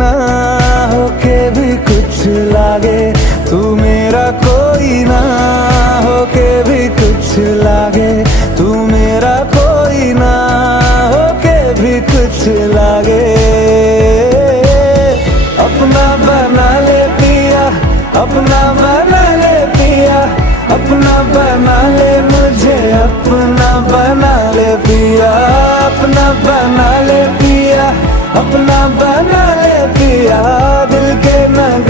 ना होके भी कुछ लागे, तू मेरा कोई ना होके भी कुछ लागे, तू मेरा कोई ना होके भी कुछ लागे। अपना बना ले पिया, अपना बना ले पिया, अपना बना ले मुझे, अपना बना ले पिया, अपना बना ले पिया, अपना बना ले पिया, दिल के नगीने